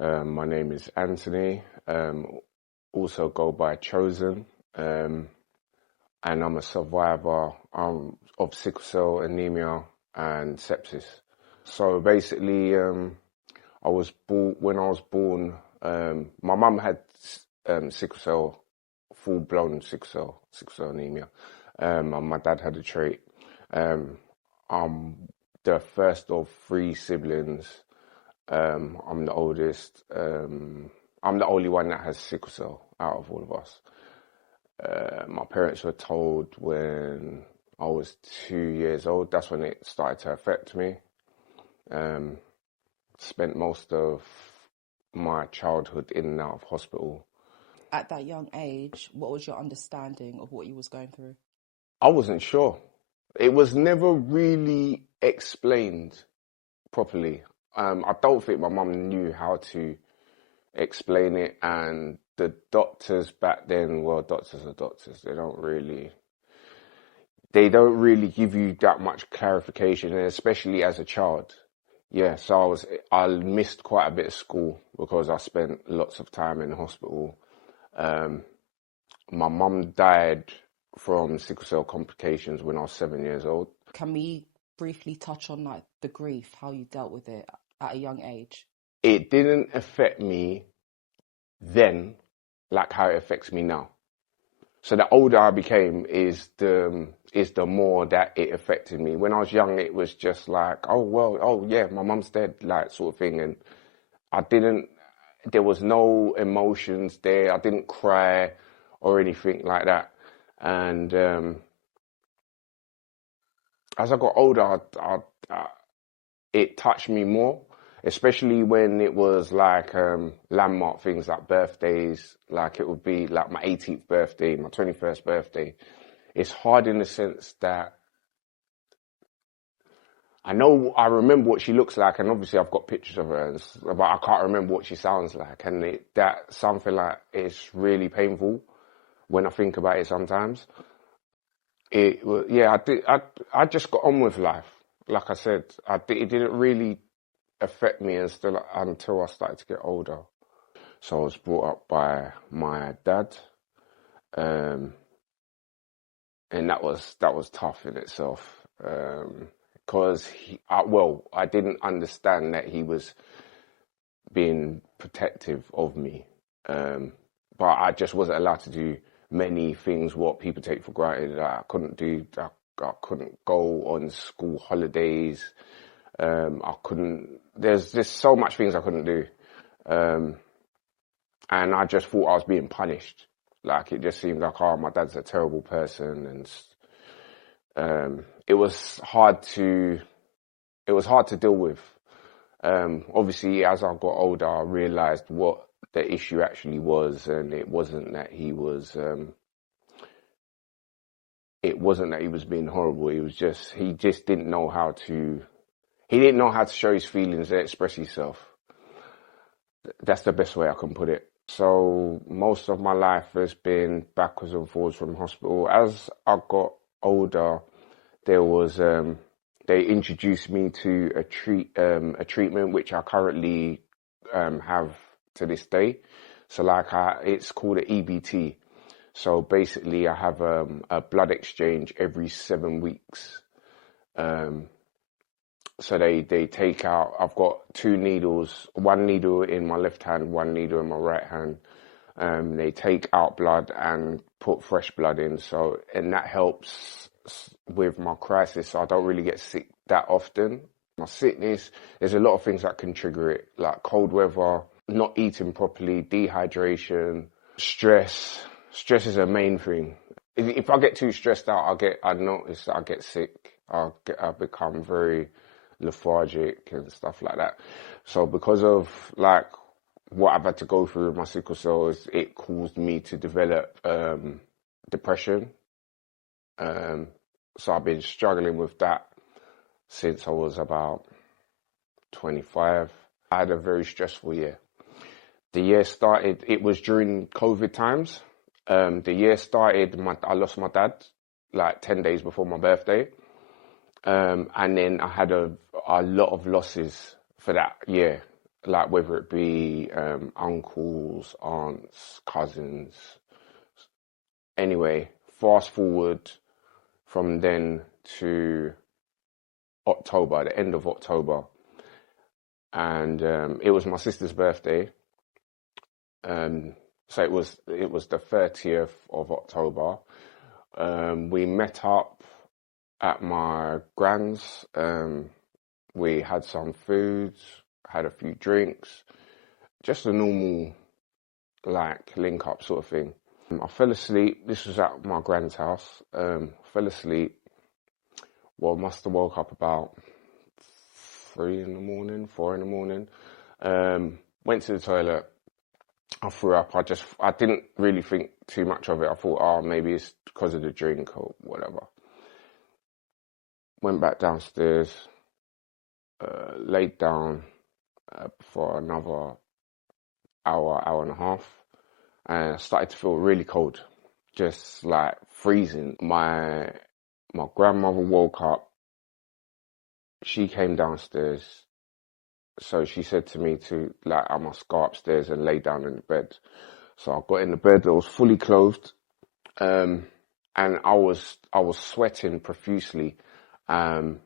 My name is Anthony, also go by Chosen, and I'm a survivor of sickle cell anemia and sepsis. So basically, when I was born, my mum had sickle cell, full-blown sickle cell anemia, and my dad had a trait. I'm the first of three siblings. I'm the oldest. I'm the only one that has sickle cell out of all of us. My parents were told when I was 2 years old. That's when it started to affect me. Spent most of my childhood in and out of hospital. At that young age, what was your understanding of what you was going through? I wasn't sure. It was never really explained properly. I don't think my mum knew how to explain it, and the doctors back then, well, doctors are doctors. They don't really give you that much clarification, and especially as a child. Yeah, so I missed quite a bit of school because I spent lots of time in hospital. My mum died from sickle cell complications when I was 7 years old. Can we briefly touch on like the grief, how you dealt with it at a young age? It didn't affect me then like how it affects me now. So the older I became is the more that it affected me. When I was young, it was just like, oh yeah, my mum's dead, like sort of thing. And there was no emotions there. I didn't cry or anything like that. And as I got older, it touched me more, especially when it was like landmark things like birthdays, like it would be like my 18th birthday, my 21st birthday. It's hard in the sense that I remember what she looks like, and obviously I've got pictures of her, but I can't remember what she sounds like, and that's something like it's really painful when I think about it sometimes. I just got on with life. Like I said, it didn't really affect me until I started to get older. So I was brought up by my dad, and that was tough in itself, because I didn't understand that he was being protective of me, but I just wasn't allowed to do many things what people take for granted. I couldn't do. I couldn't go on school holidays. I couldn't. There's just so much things I couldn't do, and I just thought I was being punished. Like it just seemed like, oh, my dad's a terrible person, and it was hard to deal with. Obviously, as I got older, I realised what the issue actually was, and it wasn't that he was. It wasn't that he was being horrible. He just didn't know how to. He didn't know how to show his feelings and express himself. That's the best way I can put it. So most of my life has been backwards and forwards from hospital. As I got older, there was they introduced me to a treatment which I currently have to this day. So it's called an EBT. So basically, I have a blood exchange every 7 weeks. So they take out, I've got 2 needles, 1 needle in my left hand, 1 needle in my right hand. They take out blood and put fresh blood in. And that helps with my crisis. So I don't really get sick that often. My sickness, there's a lot of things that can trigger it, like cold weather, not eating properly, dehydration, stress. Stress is a main thing. If I get too stressed out, I notice that I get sick. I become very lethargic and stuff like that. So because of like what I've had to go through with my sickle cells, it caused me to develop depression. So I've been struggling with that since I was about 25. I had a very stressful year. The year started, it was during COVID times. The year started, I lost my dad like 10 days before my birthday. And then I had a lot of losses for that year. like whether it be uncles, aunts, cousins. Anyway, fast forward from then to October, the end of October, and it was my sister's birthday. So it was the 30th of October. We met up at my grand's. We had some foods, had a few drinks, just a normal like link up sort of thing. I fell asleep. This was at my grand's house. Fell asleep. Well, must have woke up about 3 in the morning, 4 in the morning. Went to the toilet. I threw up. I didn't really think too much of it. I thought, oh, maybe it's because of the drink or whatever. Went back downstairs, laid down for another hour and a half, and I started to feel really cold, just like freezing. My grandmother woke up. She came downstairs. So she said to me I must go upstairs and lay down in the bed. So I got in the bed. I was fully clothed, and I was sweating profusely, but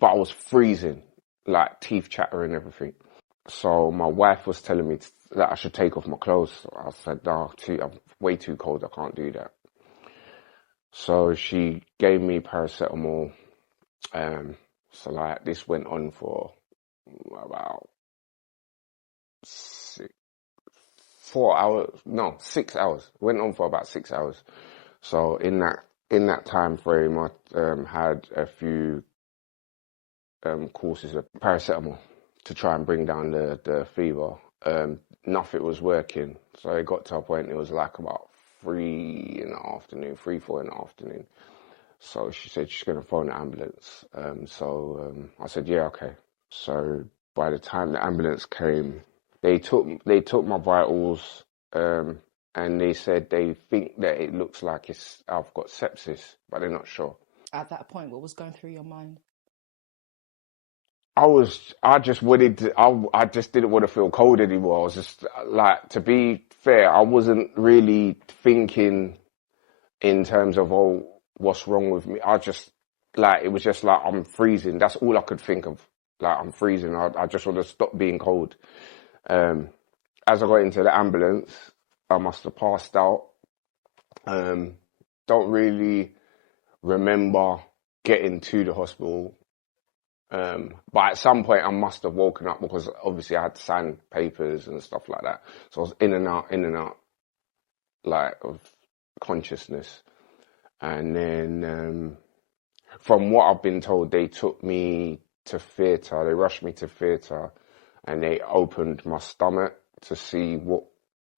I was freezing, like teeth chattering, everything. So my wife was telling me that I should take off my clothes. I said, no, I'm way too cold. I can't do that. So she gave me paracetamol. So like this went on for about 4 hours. No, 6 hours. Went on for about 6 hours. So in that time frame, I had a few courses of paracetamol to try and bring down the fever. Nothing was working. So it got to a point, it was like about 3 in the afternoon, 3, 4 in the afternoon. So she said she's going to phone the ambulance. I said, yeah, okay. So by the time the ambulance came, they took my vitals, and they said they think that it looks like I've got sepsis, but they're not sure. At that point, what was going through your mind? I just didn't want to feel cold anymore. I was just like, to be fair, I wasn't really thinking in terms of, oh, what's wrong with me. It was just like, I'm freezing. That's all I could think of. Like, I'm freezing. I just want to stop being cold. As I got into the ambulance, I must have passed out. Don't really remember getting to the hospital. But at some point I must have woken up, because obviously I had to sign papers and stuff like that. So I was in and out, like, of consciousness. And then, from what I've been told, they took me to theatre. They rushed me to theatre, and they opened my stomach to see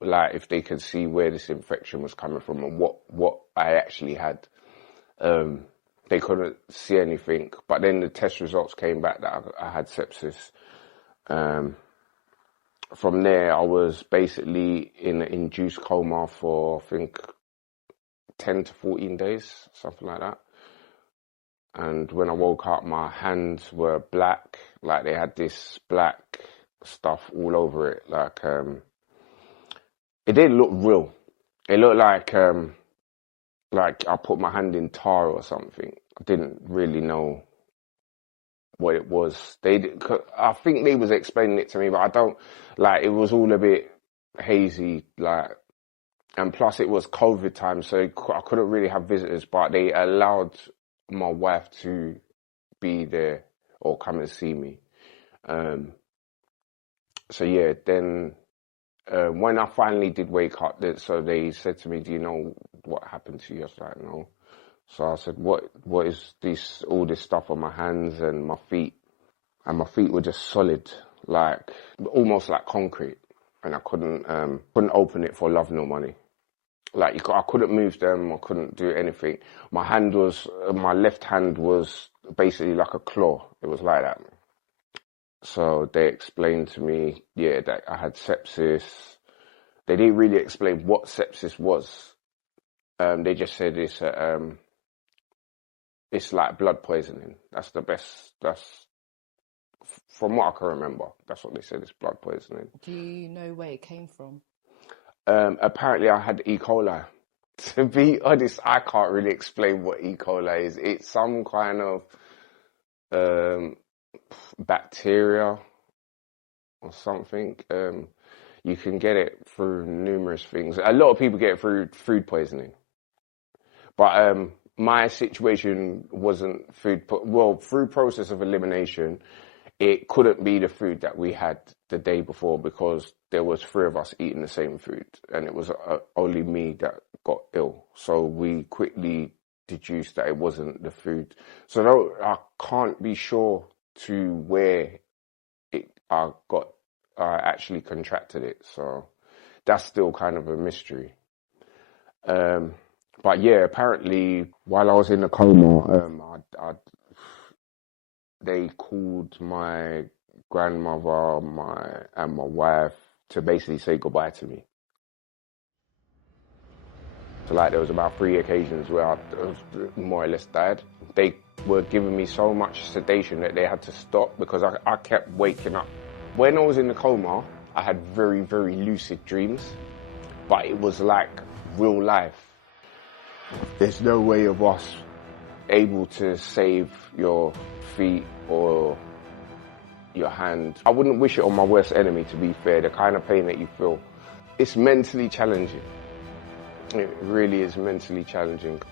if they could see where this infection was coming from and what I actually had. They couldn't see anything, but then the test results came back that I had sepsis. From there, I was basically in an induced coma for, I think, 10 to 14 days, something like that. And when I woke up, my hands were black, like they had this black stuff all over it. Like, it didn't look real. It looked like I put my hand in tar or something. I didn't really know what it was. I think they was explaining it to me, but I don't, like, it was all a bit hazy, like, and plus it was COVID time, so I couldn't really have visitors, but they allowed my wife to be there or come and see me. So yeah, then when I finally did wake up, so they said to me, do you know what happened to you? I was like, no. So I said, what is all this stuff on my hands and my feet? And my feet were just solid, like, almost like concrete. And I couldn't open it for love nor money. Like, I couldn't move them, I couldn't do anything. My left hand was basically like a claw. It was like that. So they explained to me, yeah, that I had sepsis. They didn't really explain what sepsis was. They just said it's like blood poisoning. That's from what I can remember. That's what they said, it's blood poisoning. Do you know where it came from? Apparently I had E. coli. To be honest, I can't really explain what E. coli is. It's some kind of bacteria or something. You can get it through numerous things. A lot of people get it through food poisoning. But my situation wasn't through process of elimination, it couldn't be the food that we had the day before because there was 3 of us eating the same food and it was only me that got ill. So we quickly deduced that it wasn't the food. So I can't be sure to where I actually contracted it. So that's still kind of a mystery. But yeah, apparently while I was in the coma, they called my grandmother and my wife to basically say goodbye to me. So like there was about 3 occasions where I more or less died. They were giving me so much sedation that they had to stop because I kept waking up. When I was in the coma, I had very, very lucid dreams, but it was like real life. There's no way of us able to save your feet or your hand. I wouldn't wish it on my worst enemy, to be fair, the kind of pain that you feel. It's mentally challenging. It really is mentally challenging.